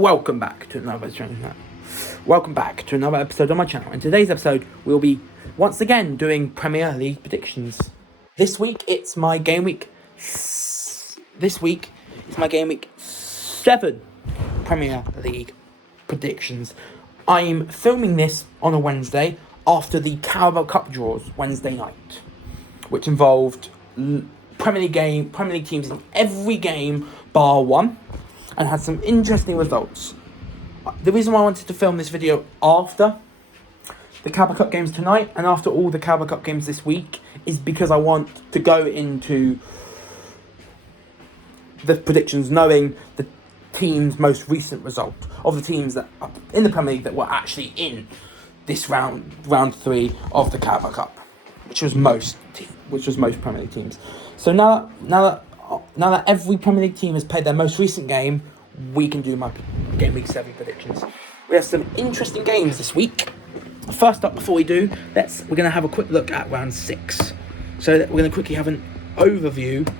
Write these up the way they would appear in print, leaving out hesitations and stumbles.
welcome back to another episode on my channel. In today's episode, we'll be once again doing Premier League predictions. This week it's my game week 7 Premier League predictions. I'm filming this on a Wednesday after the Carabao Cup draws Wednesday night, which involved Premier League teams in every game bar one, and had some interesting results. The reason why I wanted to film this video after the Carabao Cup games tonight and after all the Carabao Cup games this week is because I want to go into the predictions knowing the team's most recent result of the teams that are in the Premier League that were actually in this round 3 of the Carabao Cup, which was most Premier League teams. So now that every Premier League team has played their most recent game, we can do my Game Week 7 predictions. We have some interesting games this week. First up, before we do, we're going to have a quick look at round 6. So we're going to quickly have an overview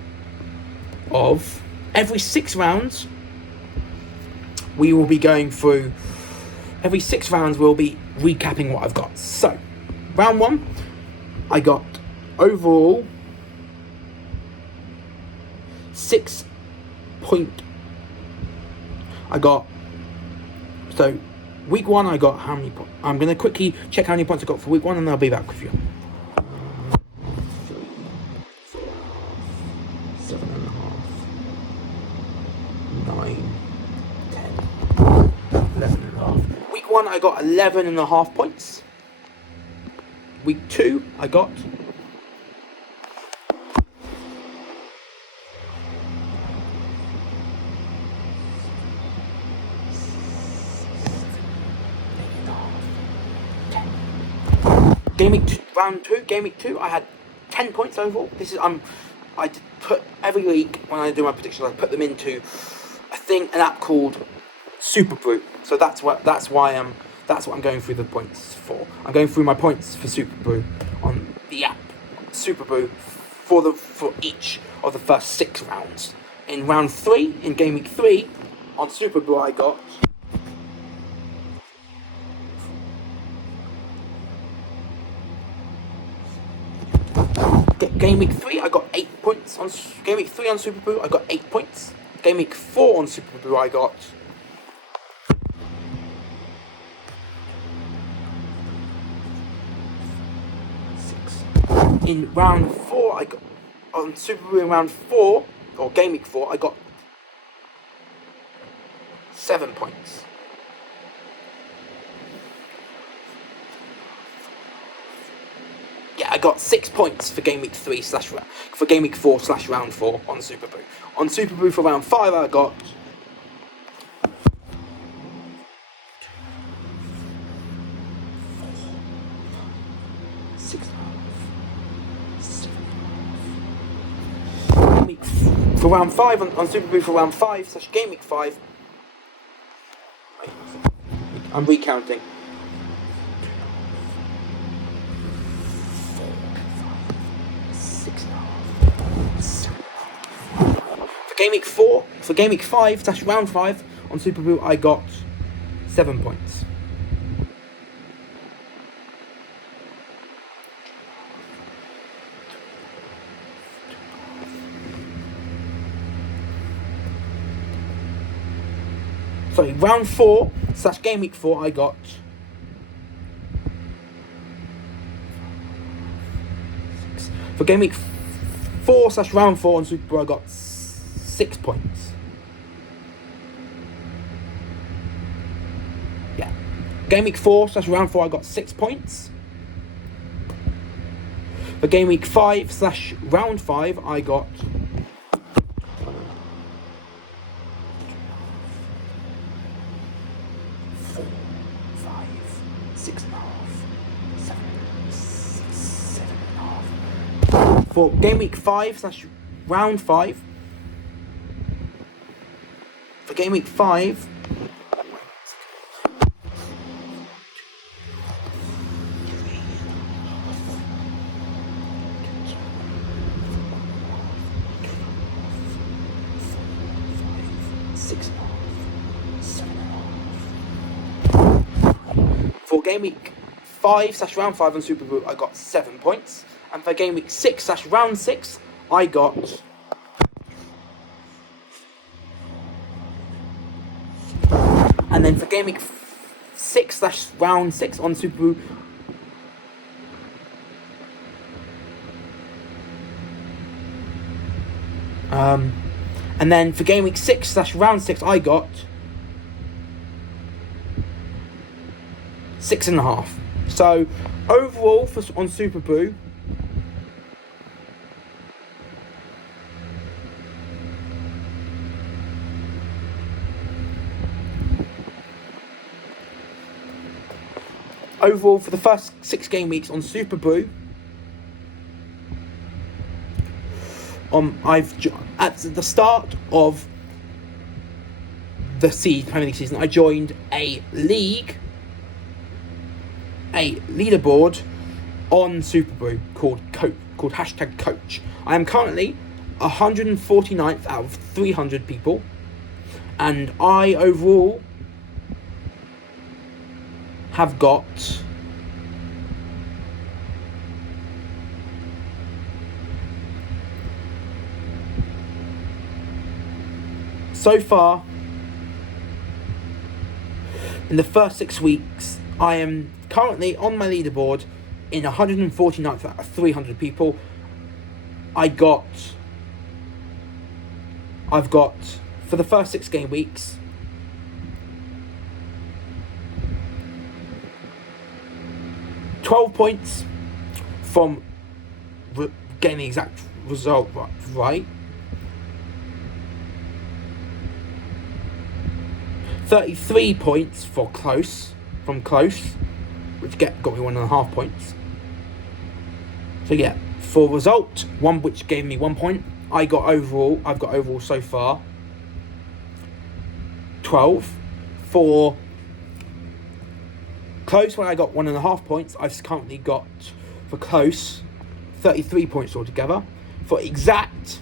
of every 6 rounds. We will be going through every 6 rounds. We'll be recapping what I've got. So, round 1, I got overall 6 point. So week 1 I got how many points? I'm going to quickly check how many points I got for week 1 and then I'll be back with you. 7.5, 9, 10, 11.5. Week 1 I got 11.5 points. Week 2 I got Game week 2, I had 10 points overall. This is I did put every week when I do my predictions, I put them into an app called Super Brew. So that's what I'm going through the points for. I'm going through my points for Super Brew on the app Super Brew for each of the first 6 rounds. In round 3, in Game Week 3, on Super Brew I got Game Week 3, I got 8 points. On Game Week 3 on Super Brew, I got 8 points. Game Week 4 on Super Brew, I got 6. In round 4, I got on Super Brew in round 4 or Game Week 4, I got 7 points. I got 6 points for Game Week 4 / round 4 on Super Brew. On Super Brew for round 5, I got 6. For round 5 on Super Brew for round 5 / Game Week 5. I'm recounting. For Game Week 5 / round 5 on Super Brew, I got 7 points. Sorry, round 4 / Game Week 4, I got 6. For Game Week 4 / round 4 on Super Brew, I got 6 points. Yeah. Game Week 4 / round 4, I got 6 points. For Game Week 5 / round 5, I got 4, 5, 6.5, 7.5. For Game Week 5 / round 5, for Game Week 5, For game week 5/round 5 on Super Bowl, I got 7 points. And for game week 6/round 6, I got... And then for game week 6/round 6 on Super Bowl, and then for game week 6/round 6, I got 6.5. So overall on Super Boo, overall for the first 6 game weeks on Super Boo, at the start of the Premier League season, I joined a leaderboard on Super Boo called #Coach. I am currently 149th out of 300 people, and I overall have got so far in the first 6 weeks, I am currently on my leaderboard in 149th out of 300 people. I've got for the first 6 game weeks, £12 from getting the exact result right. 33 points from close, which got me 1.5 points. So yeah, for result, one which gave me 1 point, I've got overall so far 12. For close, when I got 1.5 points, I've currently got for close 33 points altogether. For exact,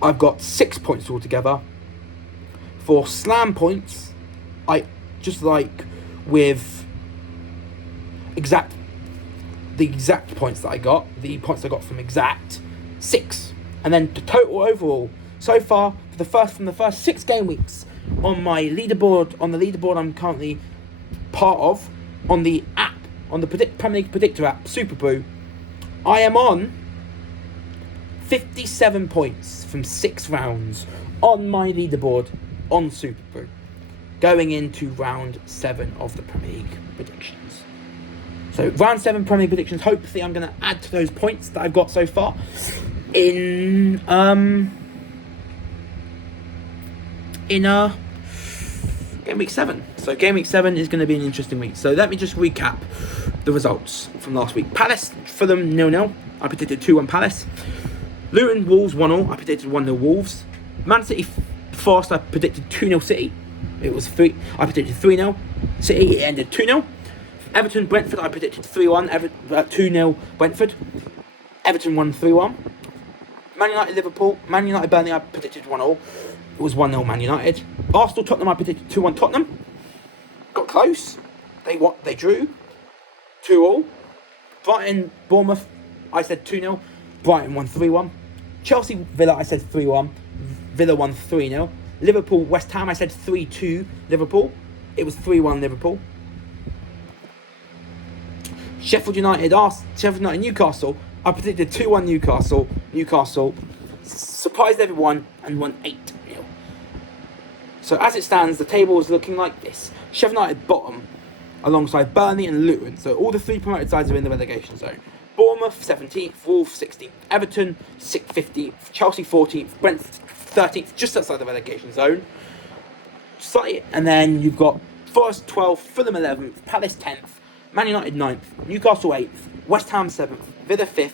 I've got 6 points altogether. For slam points, I just like with the exact points that I got, the points I got from exact, 6. And then the total overall so far from the first 6 game weeks on my leaderboard, I'm currently part of, on the app, on the Premier League Predictor app, Super Boo, I am on 57 points from 6 rounds on my leaderboard on Super Boo, going into round 7 of the Premier League predictions. So round 7 Premier League predictions, hopefully I'm going to add to those points that I've got so far in game week 7. So game week 7 is going to be an interesting week. So let me just recap the results from last week. Palace, Fulham 0-0. I predicted 2-1 Palace. Luton, Wolves 1-0. I predicted 1-0 Wolves. Man City, Forest, I predicted 2-0 City. It was 3. I predicted 3-0 City. It ended 2-0. Everton, Brentford, I predicted 3-1. 2-0 Brentford. Everton won 3-1. Man United, Liverpool. Man United, Burnley, I predicted 1-0. It was 1-0 Man United. Arsenal, Tottenham, I predicted 2-1 Tottenham. Got close. They drew 2-2. Brighton, Bournemouth, I said 2-0. Brighton won 3-1. Chelsea, Villa, I said 3-1. Villa won 3-0. Liverpool, West Ham, I said 3-2 Liverpool. It was 3-1 Liverpool. Sheffield United, Newcastle, I predicted 2-1 Newcastle. Newcastle surprised everyone and won 8-0. So as it stands, the table is looking like this. Sheffield United bottom, alongside Burnley and Luton. So all the 3 promoted sides are in the relegation zone. Bournemouth 17th, Wolves 16th, Everton 15th, Chelsea 14th, Brentford 13th, just outside the relegation zone. And then you've got Forest 12th, Fulham 11th, Palace 10th, Man United 9th, Newcastle 8th, West Ham 7th, Villa 5th,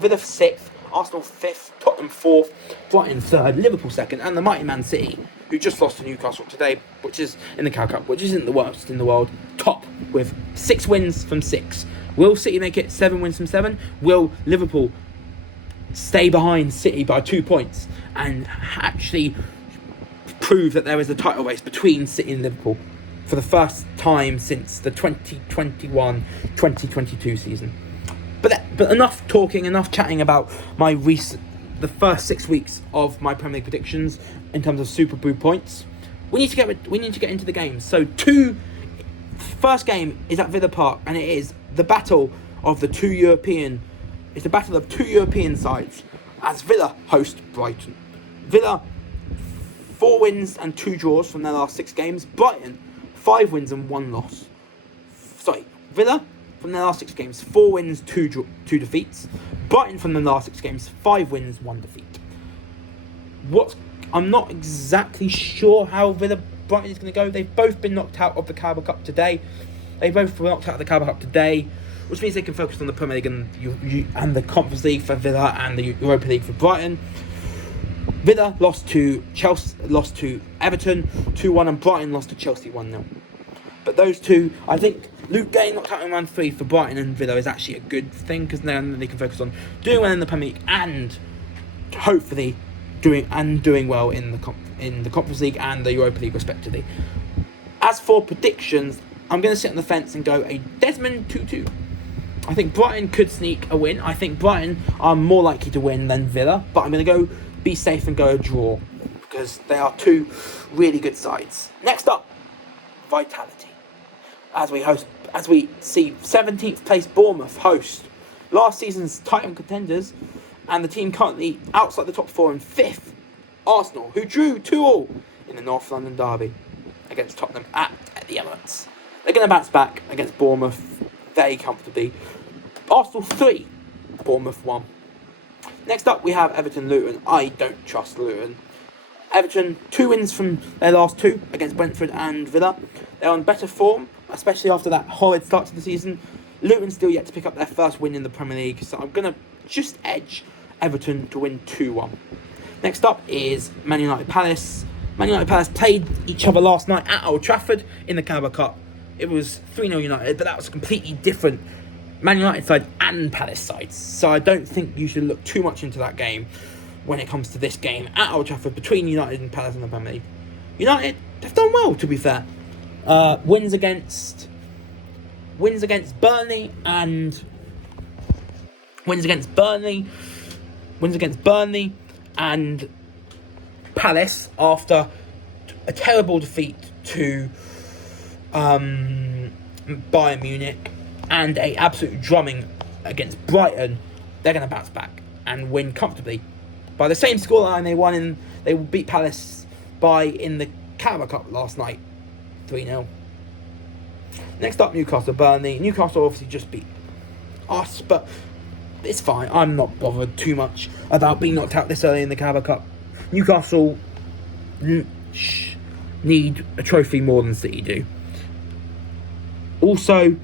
Villa 6th, Arsenal 5th, Tottenham 4th, Brighton 3rd, Liverpool 2nd, and the mighty Man City, who just lost to Newcastle today, which is in the Carabao Cup, which isn't the worst in the world, top with 6 wins from 6. Will City make it 7 wins from 7? Will Liverpool stay behind City by 2 points and actually prove that there is a title race between City and Liverpool? for the first time since the 2021-2022 season. But enough talking, enough chatting about the first 6 weeks of my Premier League predictions in terms of Super Boo points. We need to get into the games. So first game is at Villa Park, and it is the battle of two European sides as Villa host Brighton. Villa 4 wins and 2 draws from their last 6 games. Brighton 5 wins and 1 loss. Villa from their last 6 games 4 wins, 2 defeats. Brighton from the last 6 games 5 wins, 1 defeat. I'm not exactly sure how Brighton is going to go. They've both been knocked out of the Carabao Cup today. Which means they can focus on the Premier League and the Conference League for Villa and the Europa League for Brighton. Villa lost to Everton 2-1, and Brighton lost to Chelsea 1-0. But those two, I think Luke getting knocked out in round 3 for Brighton and Villa is actually a good thing, because then they can focus on doing well in the Premier League and hopefully doing well in the Conference League and the Europa League respectively. As for predictions, I'm going to sit on the fence and go a Desmond 2-2. I think Brighton could sneak a win. I think Brighton are more likely to win than Villa, but I'm going to go be safe and go a draw, because they are 2 really good sides. Next up, Vitality. As we see 17th place Bournemouth host last season's title contenders, and the team currently outside the top 4 in 5th, Arsenal, who drew 2-2 in the North London derby against Tottenham at the Emirates. They're going to bounce back against Bournemouth very comfortably. Arsenal 3, Bournemouth 1. Next up, we have Everton-Luton. I don't trust Luton. Everton, 2 wins from their last 2 against Brentford and Villa. They're on better form, especially after that horrid start to the season. Luton still yet to pick up their first win in the Premier League, so I'm going to just edge Everton to win 2-1. Next up is Man United Palace. Man United Palace played each other last night at Old Trafford in the Carabao Cup. It was 3-0 United, but that was a completely different Man United side and Palace side. So I don't think you should look too much into that game when it comes to this game at Old Trafford between United and Palace in the Premier League. United, they've done well, to be fair. Wins against Burnley and Palace after a terrible defeat to Bayern Munich and a absolute drumming against Brighton. They're going to bounce back and win comfortably by the same scoreline they beat Palace by in the Carabao Cup last night, 3-0. Next up, Newcastle-Burnley. Newcastle obviously just beat us, but it's fine. I'm not bothered too much about being knocked out this early in the Carabao Cup. Newcastle need a trophy more than City do. Also,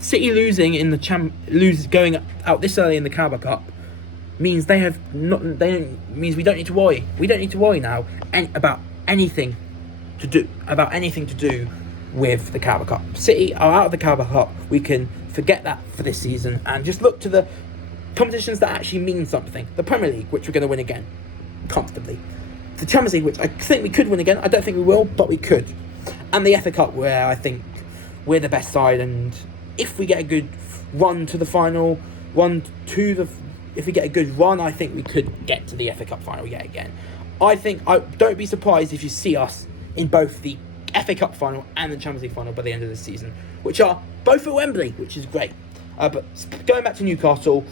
City losing in the going out this early in the Carabao Cup means we don't need to worry. We don't need to worry now about anything to do with the Carabao Cup. City are out of the Carabao Cup. We can forget that for this season and just look to the competitions that actually mean something. The Premier League, which we're going to win again comfortably. The Champions League, which I think we could win again. I don't think we will, but we could. And the FA Cup, where I think we're the best side, and if we get a good run to the final, if we get a good run, I think we could get to the FA Cup final yet again. Don't be surprised if you see us in both the FA Cup final and the Champions League final by the end of the season, which are both at Wembley, which is great. But going back to Newcastle,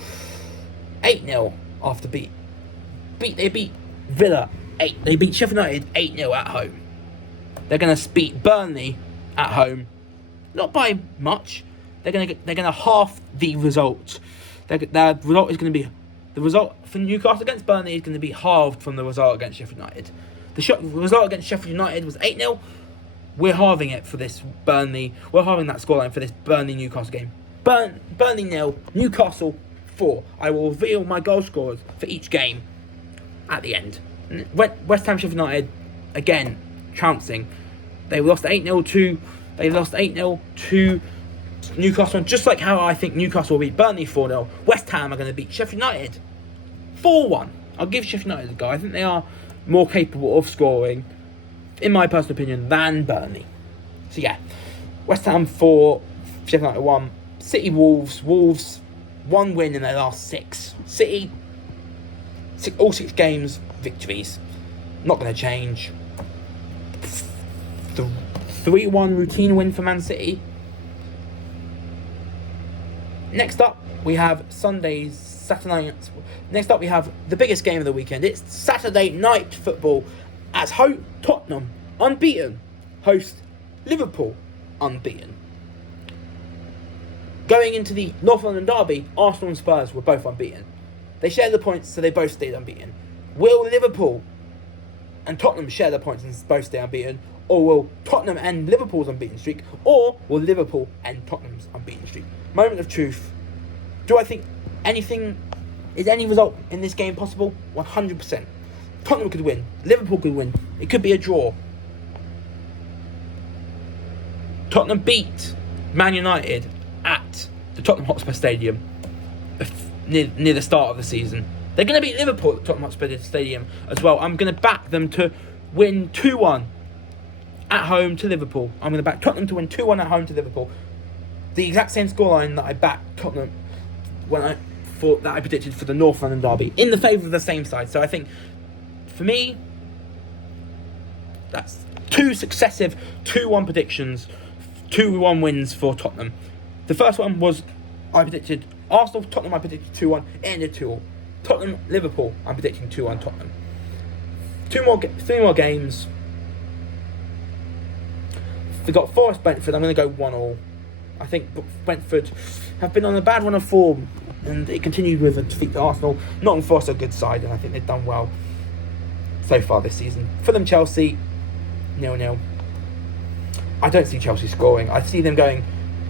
8-0 after they beat Villa 8. They beat Sheffield United 8-0 at home. They're going to beat Burnley at home, not by much. They're going to half the result. The result for Newcastle against Burnley is going to be halved from the result against Sheffield United. The result against Sheffield United was 8-0. We're halving it for this Burnley. We're halving that scoreline for this Burnley-Newcastle game. Burnley 0, Newcastle 4. I will reveal my goal scorers for each game at the end. West Ham Sheffield United, again, trouncing. They lost 8-0 to Newcastle. And just like how I think Newcastle will beat Burnley 4-0, West Ham are going to beat Sheffield United 4-1. I'll give Sheffield United a go. I think they are more capable of scoring in my personal opinion, than Burnley. So yeah, West Ham 4, Sheffield United 1, City Wolves. Wolves 1 win in their last 6. City, all 6 games victories. Not going to change. 3-1 routine win for Man City. Next up, we have Saturday night. Next up, we have the biggest game of the weekend. It's Saturday night football as Tottenham, unbeaten, host Liverpool, unbeaten. Going into the North London derby, Arsenal and Spurs were both unbeaten. They share the points, so they both stayed unbeaten. Will Liverpool and Tottenham share the points and both stay unbeaten? Or will Tottenham end Liverpool's unbeaten streak? Or will Liverpool end Tottenham's unbeaten streak? Moment of truth. Do I think is any result in this game possible? 100%. Tottenham could win. Liverpool could win. It could be a draw. Tottenham beat Man United at the Tottenham Hotspur Stadium near the start of the season. They're going to beat Liverpool at the Tottenham Hotspur Stadium as well. I'm going to back them to win 2-1 at home to Liverpool. I'm going to back Tottenham to win 2-1 at home to Liverpool. The exact same scoreline that I backed Tottenham when I thought that I predicted for the North London derby, in the favour of the same side. So I think, for me, that's 2 successive 2-1 predictions, 2-1 wins for Tottenham. The first one was, I predicted Arsenal, Tottenham, I predicted 2-1, it ended 2-2. Tottenham, Liverpool, I'm predicting 2-1 Tottenham. 3 more games. We've got Forest, Brentford, I'm going to go 1-1. I think Brentford have been on a bad run of form, and it continued with a defeat to Arsenal. Nottingham Forest are a good side, and I think they've done well so far this season. Fulham, Chelsea, 0-0. I don't see Chelsea scoring. I see them going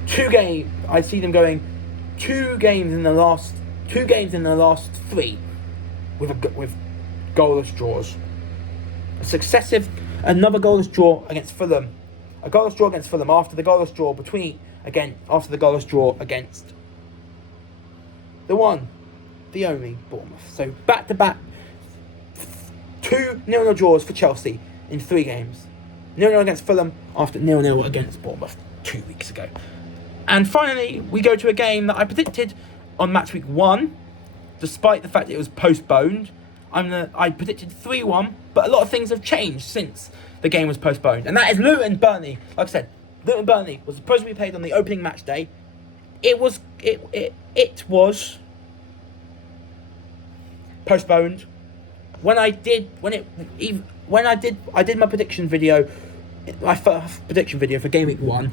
2 games in the last 3 with goalless draws. Another goalless draw against Fulham. A goalless draw against Fulham after the goalless draw against the one, the only Bournemouth. So back-to-back 2 0-0 draws for Chelsea in 3 games. 0-0 against Fulham after 0-0 against Bournemouth 2 weeks ago. And finally, we go to a game that I predicted on match week 1, despite the fact it was postponed. I predicted 3-1, but a lot of things have changed since the game was postponed. And that is Luton Burnley. Like I said, Luton Burnley was supposed to be played on the opening match day. It was postponed. I did my prediction video, my first prediction video for Gameweek 1,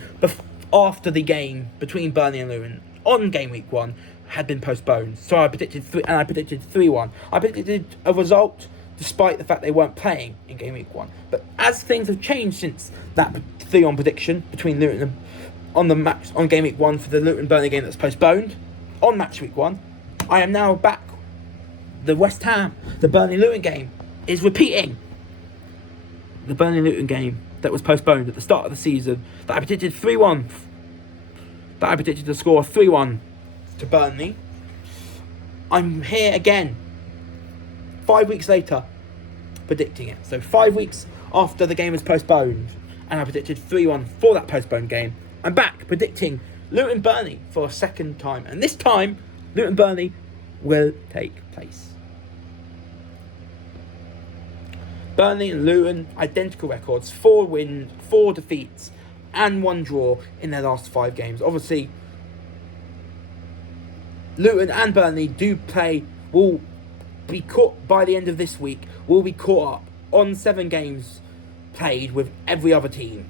after the game between Burnley and Luton on Gameweek 1 had been postponed. So I predicted 3-1. I predicted a result despite the fact they weren't playing in Gameweek 1. But as things have changed since that 3-1 prediction between Luton on Gameweek 1 for the Luton Burnley game that's postponed on match week 1, I am now back. The Burnley Luton game is repeating. The Burnley Luton game that was postponed at the start of the season, that I predicted 3-1, that I predicted the score 3-1 to Burnley. I'm here again 5 weeks later predicting it. So 5 weeks after the game was postponed and I predicted 3-1 for that postponed game, I'm back predicting Luton Burnley for a second time, and this time Luton Burnley will take place. Burnley and Luton, identical records, 4 wins, 4 defeats, and 1 draw in their last 5 games. Obviously, Luton and Burnley will be caught by the end of this week, will be caught up on 7 games played with every other team.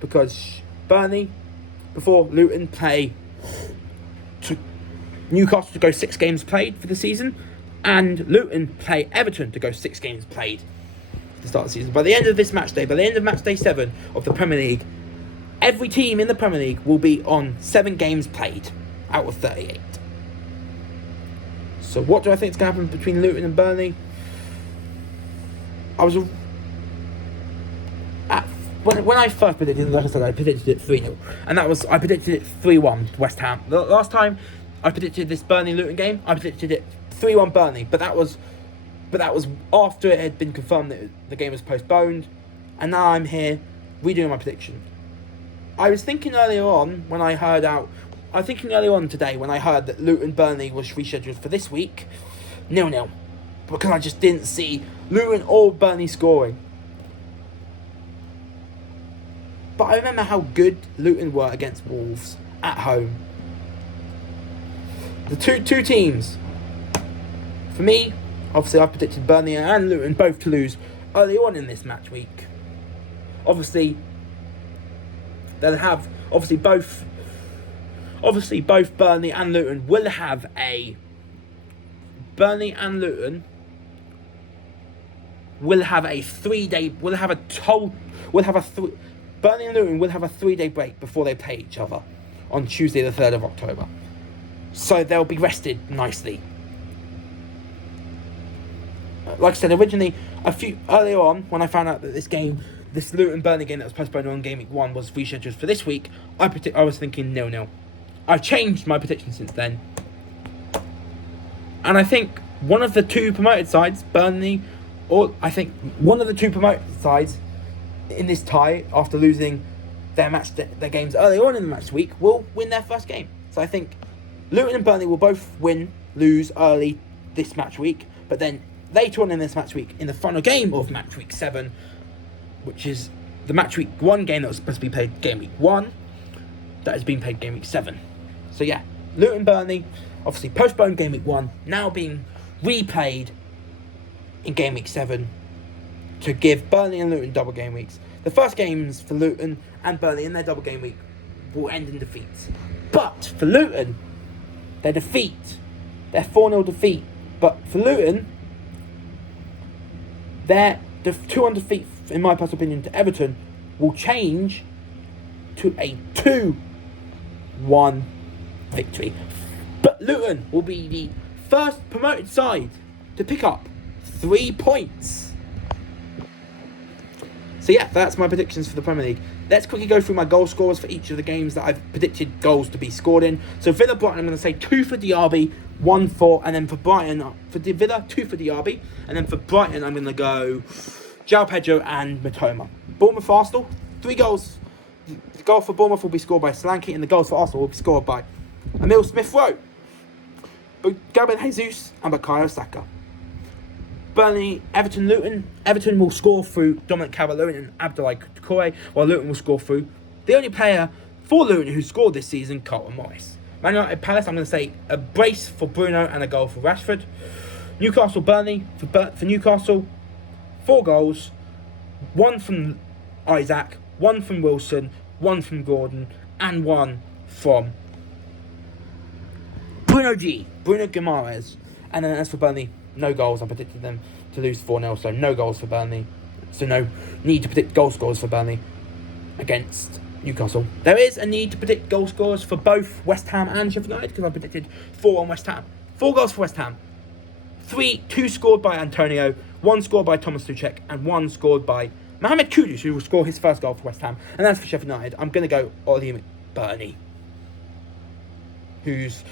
Because Burnley, before Luton, play to Newcastle to go 6 games played for the season, and Luton play Everton to go 6 games played to start the season. By the end of this match day, by the end of match day 7 of the Premier League, every team in the Premier League will be on 7 games played out of 38. So what do I think is going to happen between Luton and Burnley? When I first predicted it, like I said, I predicted it 3-0. And I predicted it 3-1 West Ham. The last time I predicted this Burnley-Luton game, I predicted it 3-1 Burnley. But that was But that was after it had been confirmed that the game was postponed. And now I'm here redoing my prediction. I was thinking earlier on today when I heard that Luton Burnley was rescheduled for this week, 0-0. Because I just didn't see Luton or Burnley scoring. But I remember how good Luton were against Wolves at home. The two teams, for me, obviously I predicted Burnley and Luton both to lose early on in this match week. Obviously both Burnley and Luton will have a Burnley and Luton will have a 3-day Burnley and Luton will have a 3-day break before they play each other on Tuesday the 3rd of October. So they'll be rested nicely. Like I said originally, earlier on when I found out that this Luton Burnley game that was postponed on Gameweek 1 was rescheduled for this week, I was thinking 0-0. I've changed my prediction since then. And I think one of the two promoted sides, Burnley, one of the two promoted sides in this tie, after losing their games early on in the match week, will win their first game. So I think Luton and Burnley will both lose early this match week, but then later on in this match week, in the final game of match week 7, which is the match week 1 game that was supposed to be played game week 1, that has been played game week 7. So yeah, Luton Burnley, obviously postponed game week 1, now being replayed in game week 7 to give Burnley and Luton double game weeks. The first games for Luton and Burnley in their double game week will end in defeats. But for Luton, their 4-0 defeat. But for Luton, the 2-1 defeat, in my personal opinion, to Everton will change to a 2-1 victory. But Luton will be the first promoted side to pick up 3 points. So yeah, that's my predictions for the Premier League. Let's quickly go through my goal scorers for each of the games that I've predicted goals to be scored in. So Villa Brighton, I'm going to say 2 for Diaby, 1 for, and then for Brighton, for Villa, 2 for Diaby, and then for Brighton, I'm going to go João Pedro and Matoma. Bournemouth Arsenal, 3 goals. The goal for Bournemouth will be scored by Solanke, and the goals for Arsenal will be scored by Emil Smith-Rowe, Gabriel Jesus, and Bukayo Saka. Burnley, Everton, Luton. Everton will score through Dominic Calvert-Lewin and Abdoulaye Doucouré, while Luton will score through the only player for Luton who scored this season, Carlton Morris. Man United Palace, I'm going to say a brace for Bruno and a goal for Rashford. Newcastle Burnley, for Newcastle, 4 goals, 1 from Isaac, 1 from Wilson, 1 from Gordon, and 1 from Bruno Guimaraes. And then as for Burnley, no goals. I predicted them to lose 4-0, so no goals for Burnley. So no need to predict goal scorers for Burnley against Newcastle. There is a need to predict goal scorers for both West Ham and Sheffield United, because I predicted 4 on West Ham. 4 goals for West Ham. 2 scored by Antonio, 1 scored by Thomas Tuchel, and 1 scored by Mohamed Kudus, who will score his first goal for West Ham. And as for Sheffield United, I'm going to go Ollie McBurney, who's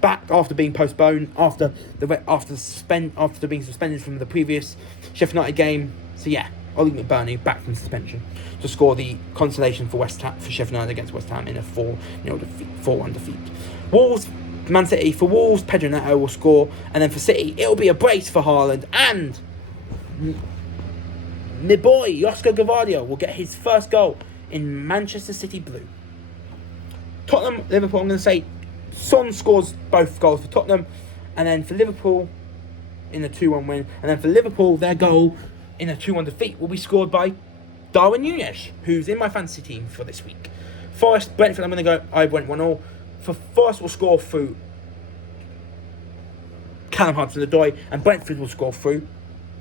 back after being postponed, after being suspended from the previous Sheffield United game. So yeah, Ollie McBurney back from suspension to score the consolation for Sheffield United against West Ham in a 4-1 defeat. Man City, for Wolves, Pedro Neto will score, and then for City, it'll be a brace for Haaland, and my boy Oscar Gavardio will get his first goal in Manchester City blue. Tottenham, Liverpool, I'm going to say Son scores both goals for Tottenham, and then for Liverpool in a 2-1 win, and then for Liverpool, their goal in a 2-1 defeat will be scored by Darwin Núñez, who's in my fantasy team for this week. Forest, Brentford, I went 1-1. For Forest will score through Callum Hudson-Odoi, and Brentford will score through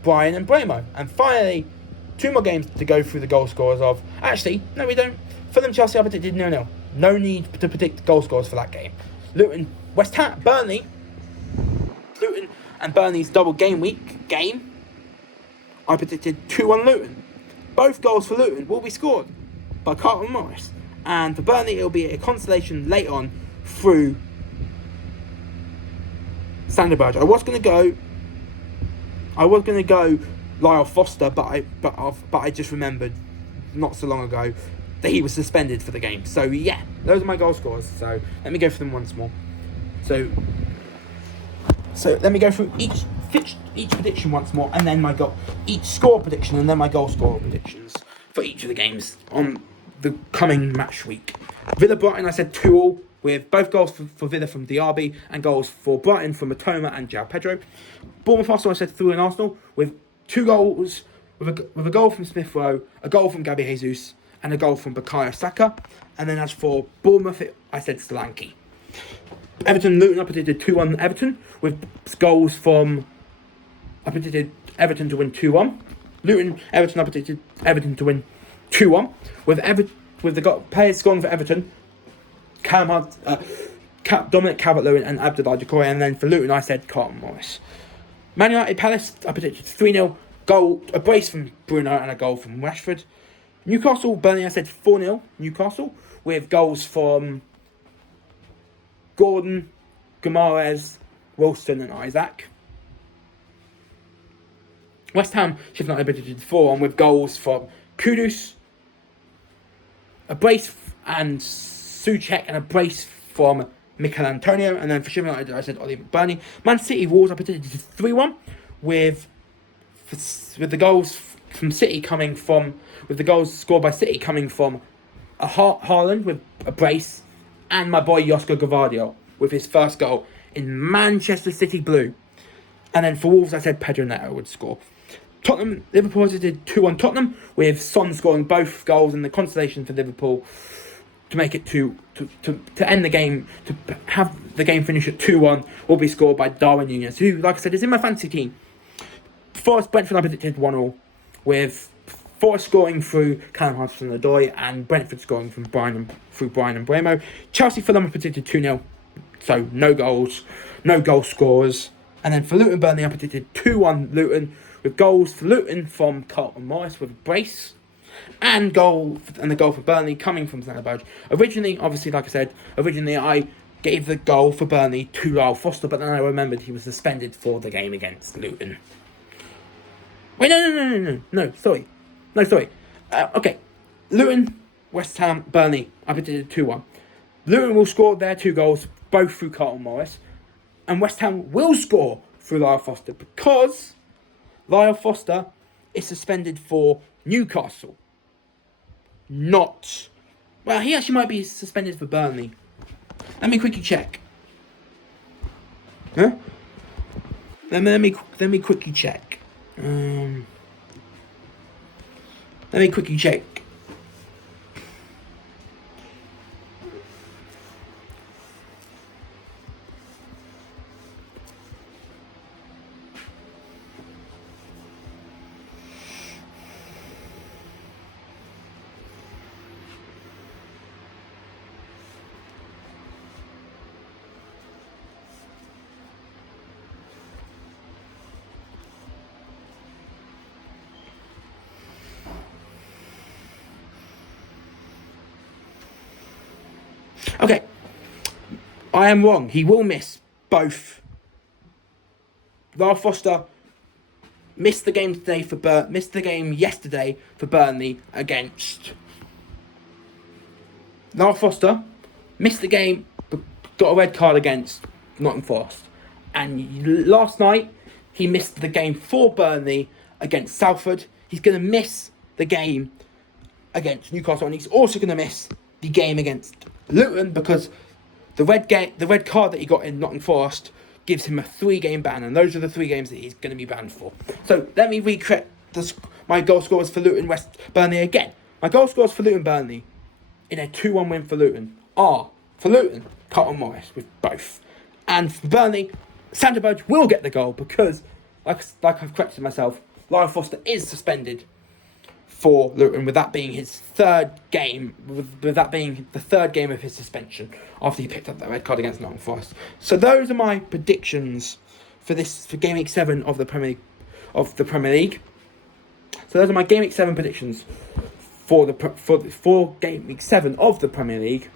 Brian and Bremo. And finally, 2 more games to go through the goal scorers of. Actually, no, we don't. Fulham Chelsea, I predicted 0-0. No need to predict goal scorers for that game. Luton, West Ham, Burnley. Luton and Burnley's double game week game. I predicted 2-1 Luton. Both goals for Luton will be scored by Carlton Morris. And for Burnley, it will be a consolation late on through Sander Berge. I was going to go I was going to go Lyle Foster, but I just remembered not so long ago that he was suspended for the game. So yeah, those are my goal scorers. So let me go through them once more. So let me go through each prediction once more, and then each score prediction, and then my goal scorer predictions for each of the games on the coming match week. Villa Brighton, I said 2-2, with both goals for Villa from Diaby and goals for Brighton from Matoma and João Pedro. Bournemouth Arsenal, I said 3-1 Arsenal, with 2 goals, with a goal from Smith Rowe, a goal from Gabby Jesus, and a goal from Bukayo Saka. And then as for Bournemouth, I said Solanke. Everton Luton, I predicted 2-1 Everton, with goals from... I predicted Everton to win 2-1. Luton Everton, I predicted Everton to win 2-1. With the players scoring for Everton, Dominic Calvert-Lewin and Abdoulaye Doucouré. And then for Luton, I said Carlton Morris. Man United Palace, I predicted 3-0. Goal, a brace from Bruno and a goal from Rashford. Newcastle Burnley, I said 4-0 Newcastle, with goals from Gordon, Guimaraes, Wilson and Isaac. West Ham Sheffield United predicted 4-1, with goals from Kudus, a brace and Souček, and a brace from Mikel Antonio. And then for Sheffield United, I said Oli McBurney. Man City Wolves, I predicted 3-1, with the goals from City coming from, with the goals scored by City coming from a Haaland with a brace, and my boy Josko Gvardiol with his first goal in Manchester City blue. And then for Wolves, I said Pedro Neto would score. Tottenham Liverpool, I did 2-1 Tottenham, with Son scoring both goals in the consolation for Liverpool to make it to end the game, to have the game finish at 2-1, will be scored by Darwin Núñez, who, like I said, is in my fantasy team. Forest Brentford, I predicted 1-1, with Forest scoring through Callum Hudson-Odoi and Brentford scoring from Brian and Bremo. Chelsea Fulham, I predicted 2-0, so no goals, no goal scorers. And then for Luton Burnley, I predicted 2-1 Luton, with goals for Luton from Carlton Morris with a brace, and the goal for Burnley coming from Zanabaj. Originally, obviously, like I said, I gave the goal for Burnley to Lyle Foster, but then I remembered he was suspended for the game against Luton. Wait, no, sorry. Okay. Luton, West Ham, Burnley, I predicted 2-1. Luton will score their 2 goals, both through Carlton Morris, and West Ham will score through Lyle Foster, because Lyle Foster is suspended for Newcastle. He actually might be suspended for Burnley. Let me quickly check. Huh? Let me quickly check. Let me quickly check. Okay, I am wrong. He will miss both. Lyle Foster missed the game yesterday for Burnley against. Lyle Foster missed the game, but got a red card against Nottingham Forest, and last night he missed the game for Burnley against Salford. He's going to miss the game against Newcastle, and he's also going to miss the game against Luton, because the red card that he got in Nottingham Forest gives him a 3-game ban, and those are the 3 games that he's going to be banned for. So let me recorrect my goal scorers for Luton Burnley again. My goal scorers for Luton Burnley in a 2-1 win for Luton are, for Luton, Carlton Morris with both, and for Burnley, Sandra Burge will get the goal, because like I've corrected myself, Lyle Foster is suspended for Luton, with that being his 3rd game, with that being the 3rd game of his suspension after he picked up that red card against Nottingham Forest. So those are my predictions for Game Week 7 of the Premier League. So those are my Game Week 7 predictions for Game Week 7 of the Premier League,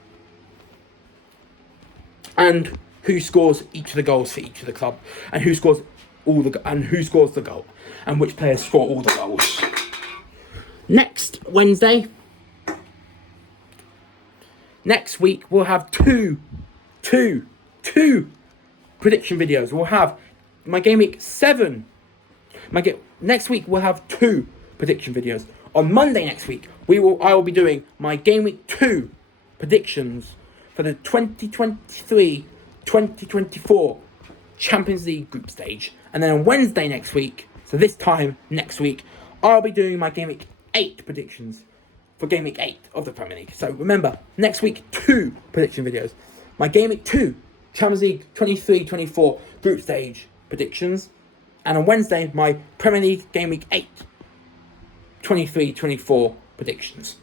and who scores each of the goals for each of the club, and who scores and who scores the goal, and which players score all the goals. Next week we'll have two prediction videos. We'll have my Game Week 7. Next week we'll have 2 prediction videos. On Monday next week, I will be doing my Game Week 2 predictions for the 2023-2024 Champions League group stage. And then on Wednesday next week, so this time next week, I'll be doing my Game Week 8 predictions for Game Week 8 of the Premier League. So remember, next week, 2 prediction videos. My Game Week 2 Champions League 23-24 group stage predictions. And on Wednesday, my Premier League Game Week 8 23-24 predictions.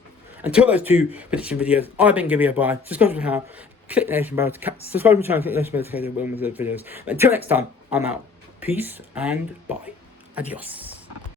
Until those 2 prediction videos, I've been giving you a bye. Subscribe to my channel, click the notification bell to subscribe to my channel, click the notification bell to catch the videos. But until next time, I'm out. Peace and bye. Adios.